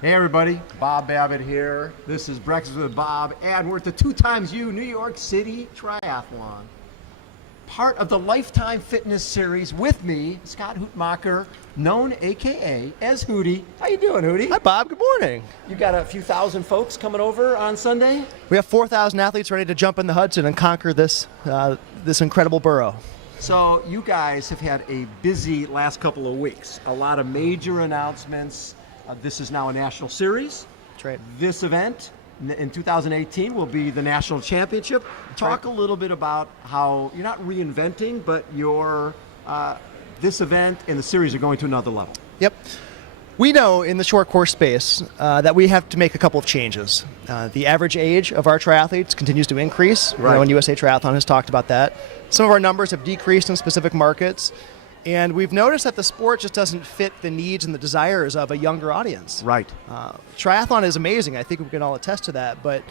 Hey everybody, Bob Babbitt here. This is Breakfast with Bob, and we're at the 2xU New York City Triathlon. Part of the Lifetime Fitness Series with me, Scott Hutmacher, known AKA as Hootie. How you doing, Hootie? Hi, Bob. Good morning. You got a few thousand folks coming over on Sunday? We have 4,000 athletes ready to jump in the Hudson and conquer this incredible borough. So you guys have had a busy last couple of weeks. A lot of major announcements. This is now a national series. That's right. This event in 2018 will be the national championship. Talk a little bit about how you're not reinventing, but this event and the series are going to another level. Yep. We know in the short course space that we have to make a couple of changes. The average age of our triathletes continues to increase. Right. And USA Triathlon has talked about that. Some of our numbers have decreased in specific markets. And we've noticed that the sport just doesn't fit the needs and the desires of a younger audience. Right. Triathlon is amazing. I think we can all attest to that. But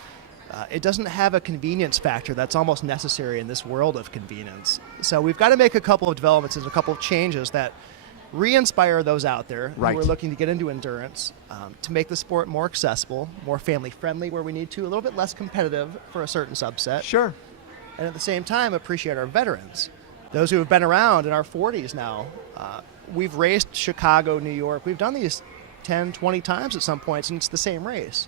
it doesn't have a convenience factor that's almost necessary in this world of convenience. So we've got to make a couple of developments and a couple of changes that re-inspire those out there Right. who are looking to get into endurance, to make the sport more accessible, more family-friendly where we need to, a little bit less competitive for a certain subset. Sure. And at the same time, appreciate our veterans. Those who have been around in our 40s now. We've raced Chicago, New York. We've done these 10, 20 times at some points, and it's the same race.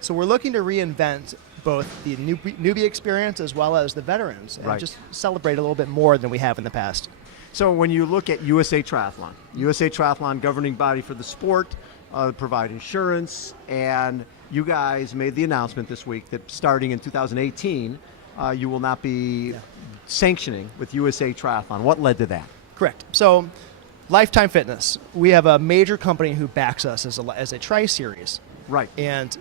So we're looking to reinvent both the newbie experience as well as the veterans and Right. just celebrate a little bit more than we have in the past. So when you look at USA Triathlon, governing body for the sport, provide insurance, and you guys made the announcement this week that starting in 2018, you will not be sanctioning with USA Triathlon. What led to that? Correct. So Lifetime Fitness, we have a major company who backs us as a tri-series. Right. And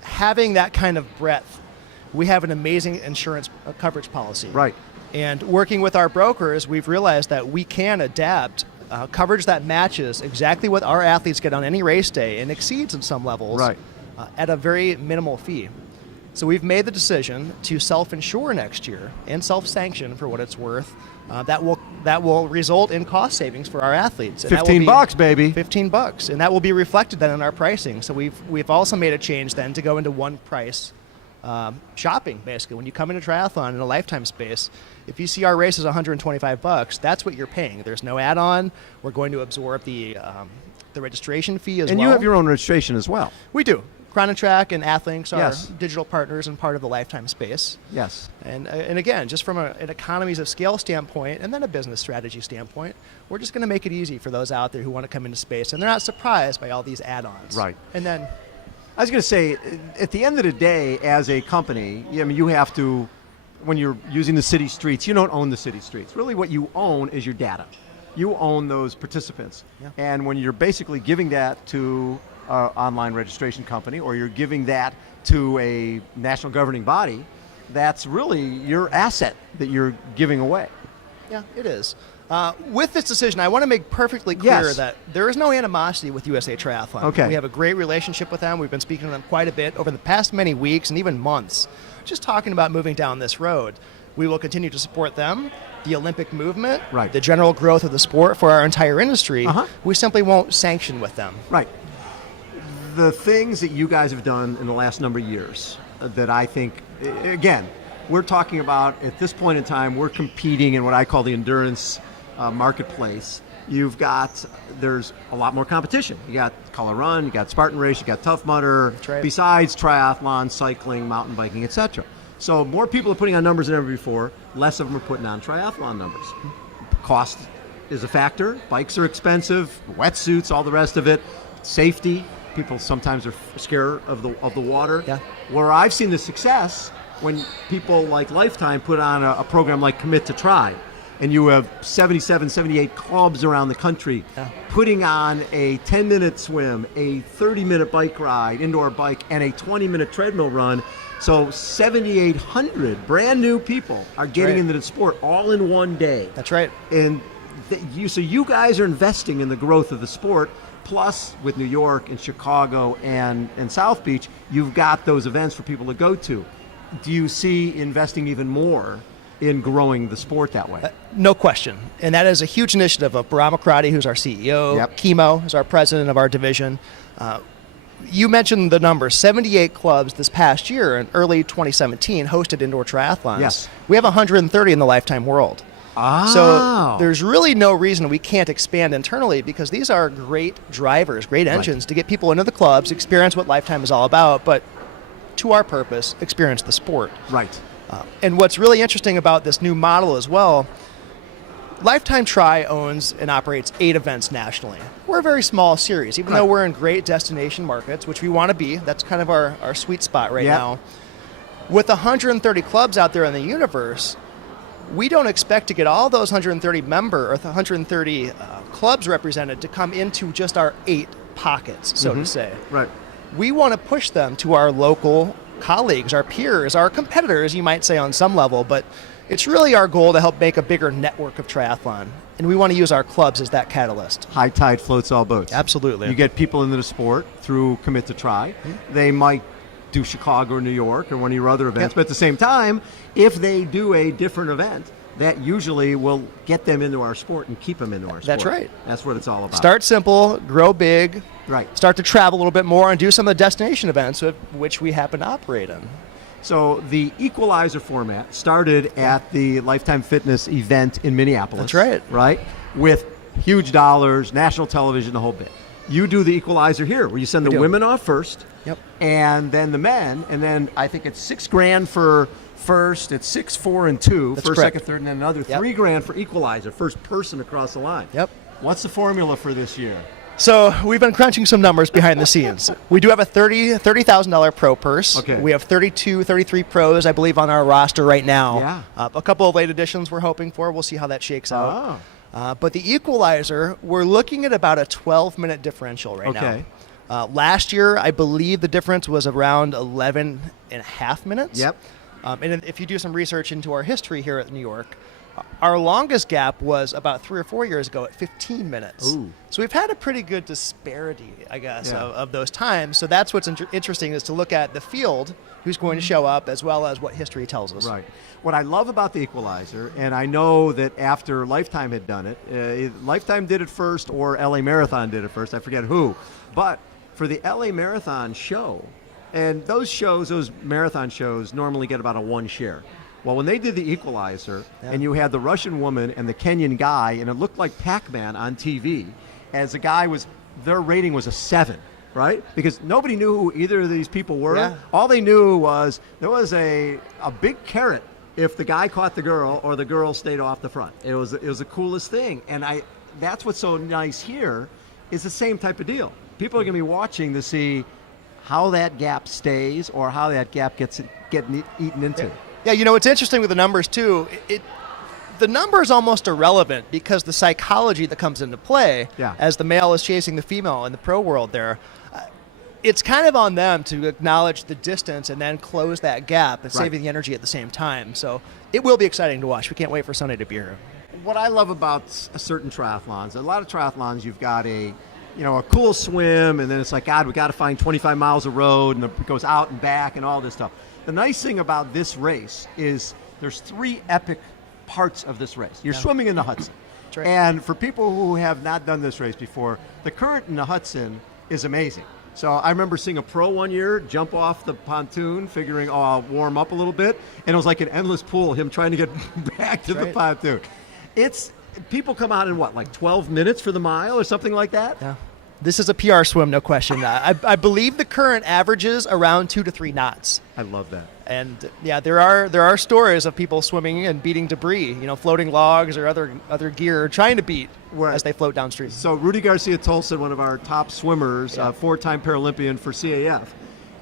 having that kind of breadth, we have an amazing insurance coverage policy. Right. And working with our brokers, we've realized that we can adapt coverage that matches exactly what our athletes get on any race day and exceeds in some levels Right. At a very minimal fee. So we've made the decision to self-insure next year and self-sanction for what it's worth. That will result in cost savings for our athletes. And $15, baby. $15, and that will be reflected then in our pricing. So we've also made a change then to go into one price shopping, basically. When you come into triathlon in a lifetime space, if you see our race is $125, that's what you're paying. There's no add-on. We're going to absorb the registration fee as well. And you have your own registration as well. We do. Chronotrack and Athlinks are Yes. digital partners and part of the Lifetime space. Yes. And again, just from an economies of scale standpoint and then a business strategy standpoint, we're just going to make it easy for those out there who want to come into space, and they're not surprised by all these add-ons. Right. And then, I was going to say, at the end of the day, as a company, I mean, you have to, when you're using the city streets, you don't own the city streets. Really what you own is your data. You own those participants. Yeah. And when you're basically giving that to an online registration company, or you're giving that to a national governing body, that's really your asset that you're giving away. yeah, it is. With this decision, I want to make perfectly clear Yes. that there is no animosity with USA Triathlon. Okay. We have a great relationship with them. We've been speaking to them quite a bit over the past many weeks and even months, just talking about moving down this road. We will continue to support them, the Olympic movement, Right. the general growth of the sport for our entire industry. Uh-huh. We simply won't sanction with them. Right. The things that you guys have done in the last number of years that I think, again, we're talking about at this point in time, we're competing in what I call the endurance marketplace. There's a lot more competition. You got Color Run, you got Spartan Race, you got Tough Mudder, That's right. besides triathlon, cycling, mountain biking, etc. So more people are putting on numbers than ever before, less of them are putting on triathlon numbers. Cost is a factor. Bikes are expensive, wetsuits, all the rest of it. Safety. People sometimes are scared of the water. Yeah. Where I've seen the success when people like Lifetime put on a program like Commit to Try, and you have 77, 78 clubs around the country putting on a 10-minute swim, a 30-minute bike ride, indoor bike, and a 20-minute treadmill run. So 7,800 brand new people are getting right. into the sport all in one day. That's right. And so you guys are investing in the growth of the sport. Plus, with New York and Chicago and South Beach, you've got those events for people to go to. Do you see investing even more in growing the sport that way? No question. And that is a huge initiative of Bahram Akradi, who's our CEO. Yep. Kimo is our president of our division. you mentioned the number, 78 clubs this past year in early 2017 hosted indoor triathlons. Yes. We have 130 in the lifetime world. So there's really no reason we can't expand internally, because these are great drivers, great engines to get people into the clubs, experience what Lifetime is all about, but to our purpose, experience the sport. Right. And what's really interesting about this new model as well, Lifetime Tri owns and operates 8 events nationally. We're a very small series, even though we're in great destination markets, which we want to be. That's kind of our sweet spot right now. With 130 clubs out there in the universe, we don't expect to get all those 130 clubs represented to come into just our 8 pockets, so to say. Right. We want to push them to our local colleagues, our peers, our competitors, you might say on some level, but it's really our goal to help make a bigger network of triathlon, and we want to use our clubs as that catalyst. High tide floats all boats. Absolutely. You get people into the sport through Commit to Try. They might do Chicago or New York or one of your other events, but at the same time, if they do a different event, that usually will get them into our sport and keep them into our sport. That's right. That's what it's all about. Start simple, grow big, start to travel a little bit more, and do some of the destination events which we happen to operate in. So the Equalizer format started at the Lifetime Fitness event in Minneapolis. That's right. Right? With huge dollars, national television, the whole bit. You do the Equalizer here, where you send the women off first, and then the men, and then I think it's $6,000 for first, it's 6, 4, and 2, That's first, correct. second, third, and then another $3,000 for Equalizer, first person across the line. What's the formula for this year? So we've been crunching some numbers behind the scenes. We do have a $30,000 pro purse. Okay. We have 33 pros, I believe, on our roster right now. Yeah. A couple of late additions we're hoping for. We'll see how that shakes out. But the Equalizer, we're looking at about a 12-minute differential right now. Last year, I believe the difference was around 11 and a half minutes. And if you do some research into our history here at New York, our longest gap was about 3 or 4 years ago at 15 minutes. Ooh. So we've had a pretty good disparity, I guess, of those times. So that's what's interesting, is to look at the field, who's going to show up, as well as what history tells us. Right. What I love about the Equalizer, and I know that after Lifetime had done it, Lifetime did it first or LA Marathon did it first, I forget who, but for the LA Marathon show, and those marathon shows normally get about a 1 share. Well, when they did the Equalizer, and you had the Russian woman and the Kenyan guy, and it looked like Pac-Man on TV, as the guy their rating was a 7, right? Because nobody knew who either of these people were. All they knew was there was a big carrot if the guy caught the girl or the girl stayed off the front. It was the coolest thing. And that's what's so nice here, is the same type of deal. People are going to be watching to see how that gap stays or how that gap gets eaten into. Yeah, it's interesting with the numbers too. The number is almost irrelevant, because the psychology that comes into play as the male is chasing the female in the pro world there, it's kind of on them to acknowledge the distance and then close that gap and saving the energy at the same time. So it will be exciting to watch. We can't wait for Sunday to be here. What I love about certain triathlons, a lot of triathlons, you've got a cool swim, and then it's like, God, we got to find 25 miles of road, and it goes out and back and all this stuff. The nice thing about this race is there's 3 epic parts of this race. You're swimming in the Hudson. Right. And for people who have not done this race before, the current in the Hudson is amazing. So I remember seeing a pro one year jump off the pontoon, figuring, I'll warm up a little bit, and it was like an endless pool, him trying to get back to the pontoon. People come out in 12 minutes for the mile or something like that? Yeah. This is a PR swim, no question. I believe the current averages around 2 to 3 knots. I love that. And there are stories of people swimming and beating debris, floating logs or other gear, trying to beat as they float downstream. So Rudy Garcia-Tolson, one of our top swimmers, 4-time Paralympian for CAF,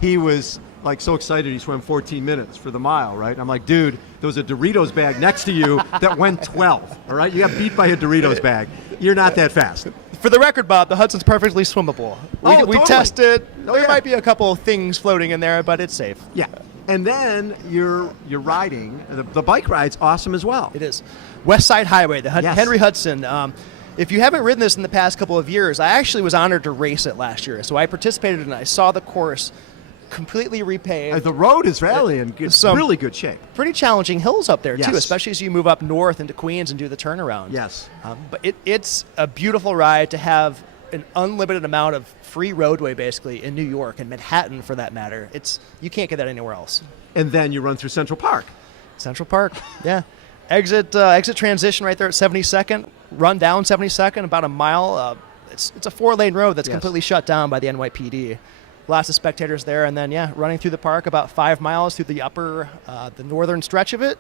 he was so excited he swam 14 minutes for the mile, right? I'm like, dude, there was a Doritos bag next to you that went 12, all right? You got beat by a Doritos bag. You're not that fast. For the record, Bob, the Hudson's perfectly swimmable. We Totally. tested. There might be a couple of things floating in there, but it's safe. Yeah. And then you're riding. The bike ride's awesome as well. It is. West Side Highway, the Henry Hudson. If you haven't ridden this in the past couple of years, I actually was honored to race it last year. So I participated and I saw the course completely repaved. The road is really in really good shape. Pretty challenging hills up there, too, especially as you move up north into Queens and do the turnaround. Yes. But it's a beautiful ride to have an unlimited amount of free roadway basically in New York and Manhattan for that matter. You can't get that anywhere else. And then you run through Central Park. Central Park, yeah. Exit transition right there at 72nd. Run down 72nd, about a mile. It's a 4-lane road that's completely shut down by the NYPD. Lots of spectators there, and then running through the park about 5 miles through the northern stretch of it,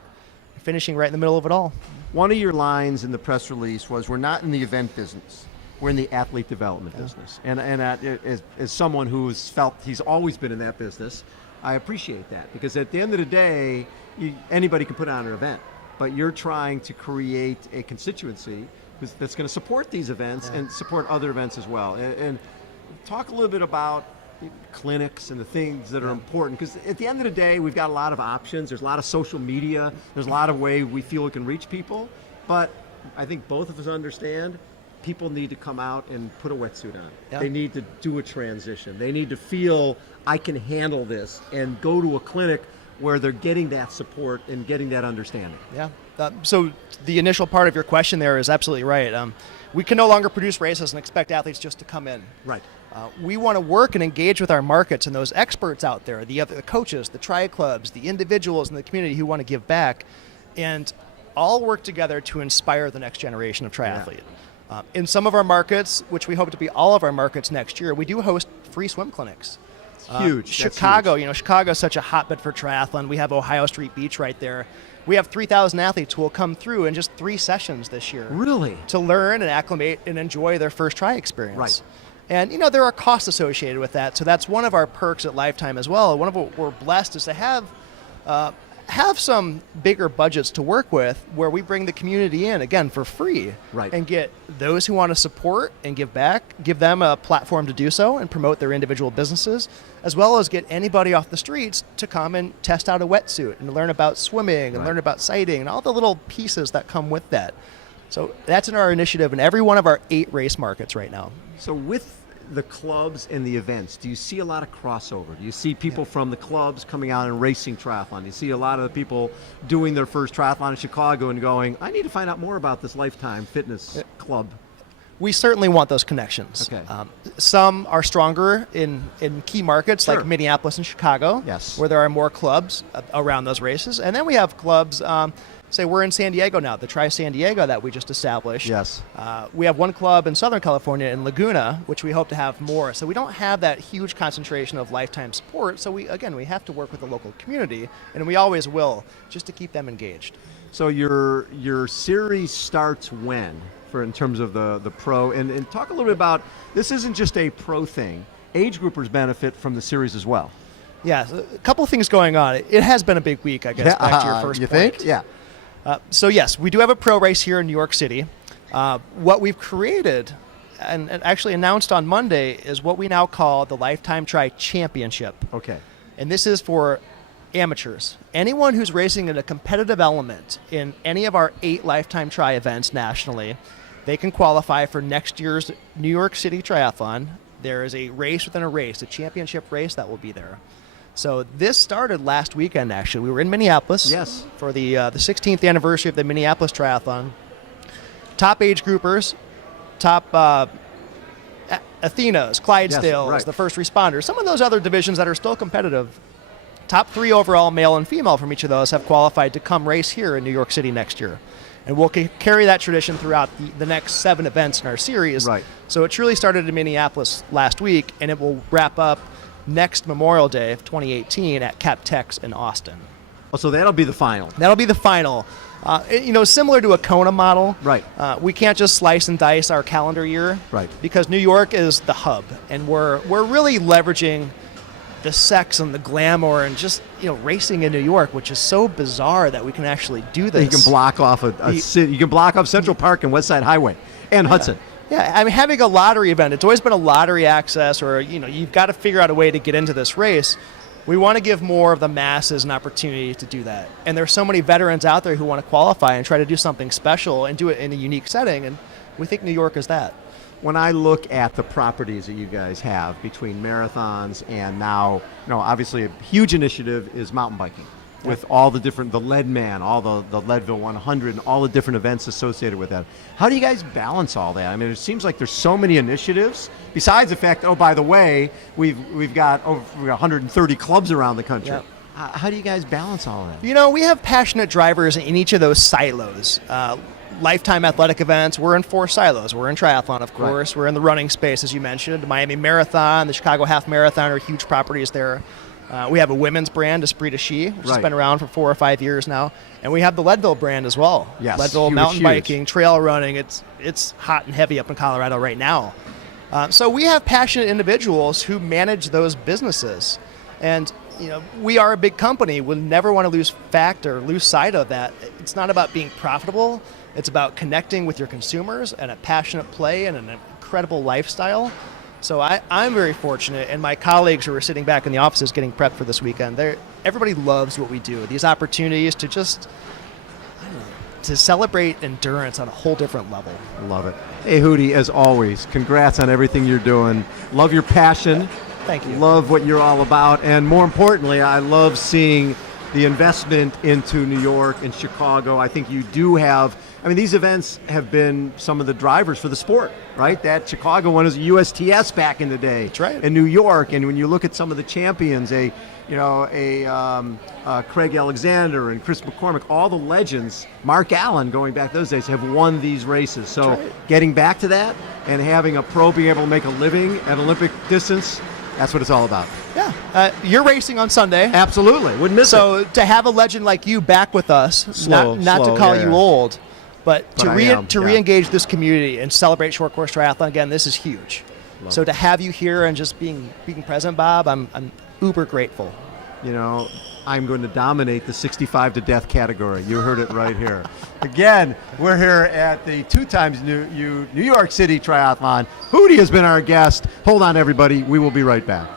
finishing right in the middle of it all. One of your lines in the press release was, "We're not in the event business. We're in the athlete development business." And as someone who's felt he's always been in that business, I appreciate that, because at the end of the day, anybody can put on an event, but you're trying to create a constituency that's going to support these events and support other events as well. And talk a little bit about clinics and the things that are important, because at the end of the day, we've got a lot of options. There's a lot of social media. There's a lot of ways we feel we can reach people, but I think both of us understand people need to come out and put a wetsuit on. They need to do a transition. They need to feel, I can handle this, and go to a clinic where they're getting that support and getting that understanding. Yeah. So the initial part of your question there is absolutely right. We can no longer produce races and expect athletes just to come in. Right. We want to work and engage with our markets and those experts out there, the coaches, the tri clubs, the individuals in the community who want to give back, and all work together to inspire the next generation of triathlete. In some of our markets, which we hope to be all of our markets next year, we do host free swim clinics. Huge. Chicago, Chicago is such a hotbed for triathlon. We have Ohio Street Beach right there. We have 3,000 athletes who will come through in just 3 sessions this year. Really? To learn and acclimate and enjoy their first tri experience. Right. And, there are costs associated with that. So that's one of our perks at Lifetime as well. One of what we're blessed is to have some bigger budgets to work with, where we bring the community in, again, for free. Right. And get those who want to support and give back, give them a platform to do so and promote their individual businesses, as well as get anybody off the streets to come and test out a wetsuit and learn about swimming and learn about sighting and all the little pieces that come with that. So that's in our initiative in every one of our 8 race markets right now. So with the clubs and the events, do you see a lot of crossover? Do you see people from the clubs coming out and racing triathlon? Do you see a lot of the people doing their first triathlon in Chicago and going, I need to find out more about this Lifetime Fitness Club? We certainly want those connections. Okay. Some are stronger in key markets like Minneapolis and Chicago, where there are more clubs around those races. And then we have clubs, say we're in San Diego now, the Tri San Diego that we just established. Yes. We have one club in Southern California in Laguna, which we hope to have more. So we don't have that huge concentration of Lifetime support. So we have to work with the local community, and we always will, just to keep them engaged. So your series starts when, in terms of the pro, and talk a little bit about, this isn't just a pro thing. Age groupers benefit from the series as well. Yeah, a couple of things going on. It has been a big week, I guess, back to your first you point. think? Yeah. So yes, we do have a pro race here in New York City. What we've created and actually announced on Monday is what we now call the Lifetime Tri Championship. Okay. And this is for amateurs. Anyone who's racing in a competitive element in any of our 8 Lifetime Tri events nationally, they can qualify for next year's New York City Triathlon. There is a race within a race, a championship race that will be there. So this started last weekend, actually. We were in Minneapolis for the 16th anniversary of the Minneapolis Triathlon. Top age groupers, top Athenas, Clydesdales, the first responders, some of those other divisions that are still competitive. Top 3 overall, male and female from each of those, have qualified to come race here in New York City next year. And we'll carry that tradition throughout the next 7 events in our series. Right. So it truly started in Minneapolis last week, and it will wrap up next Memorial Day of 2018 at Cap Tex in Austin. Oh, so that'll be the final. That'll be the final. Similar to a Kona model. Right. We can't just slice and dice our calendar year. Right. Because New York is the hub, and we're really leveraging the sex and the glamour and just racing in New York, which is so bizarre that we can actually do this. You can block off a city. You can block off Central Park and West Side Highway and Hudson. Yeah, I mean, having a lottery event, it's always been a lottery access, or you've got to figure out a way to get into this race. We want to give more of the masses an opportunity to do that. And there's so many veterans out there who want to qualify and try to do something special and do it in a unique setting, and we think New York is that. When I look at the properties that you guys have between marathons and now, obviously a huge initiative is mountain biking. with all the different, the Leadman, all the Leadville 100, and all the different events associated with that. How do you guys balance all that? I mean, it seems like there's so many initiatives. Besides the fact, oh, by the way, we've got over 130 clubs around the country. Yep. How do you guys balance all of that? You know, we have passionate drivers in each of those silos. Lifetime athletic events, we're in 4 silos. We're in triathlon, of course. Right. We're in the running space, as you mentioned. The Miami Marathon, the Chicago Half Marathon are huge properties there. We have a women's brand, Esprit de Ski, which has been around for 4 or 5 years now. And we have the Leadville brand as well. Yes, Leadville mountain biking, trail running. It's hot and heavy up in Colorado right now. So we have passionate individuals who manage those businesses. And you know, we are a big company. We'll never want to lose sight of that. It's not about being profitable. It's about connecting with your consumers and a passionate play and an incredible lifestyle. So I'm very fortunate, and my colleagues who are sitting back in the offices getting prepped for this weekend, everybody loves what we do. These opportunities to just, to celebrate endurance on a whole different level. Love it. Hey, Hootie, as always, congrats on everything you're doing. Love your passion. Thank you. Love what you're all about. And more importantly, I love seeing the investment into New York and Chicago. I think you do have, I mean, these events have been some of the drivers for the sport, right? That Chicago one is USTS back in the day. That's right. And New York, and when you look at some of the champions, Craig Alexander and Chris McCormick, all the legends, Mark Allen going back those days, have won these races. So getting back to that and having a pro being able to make a living at Olympic distance, that's what it's all about. Yeah. You're racing on Sunday. Absolutely. Wouldn't miss it. So to have a legend like you back with us, not to call you old, but to re-engage this community and celebrate short course triathlon again, this is huge. So to have you here and just being present, Bob, I'm uber grateful. You know, I'm going to dominate the 65 to death category. You heard it right here. Again, we're here at the 2 times New York City Triathlon. Hootie has been our guest. Hold on, everybody. We will be right back.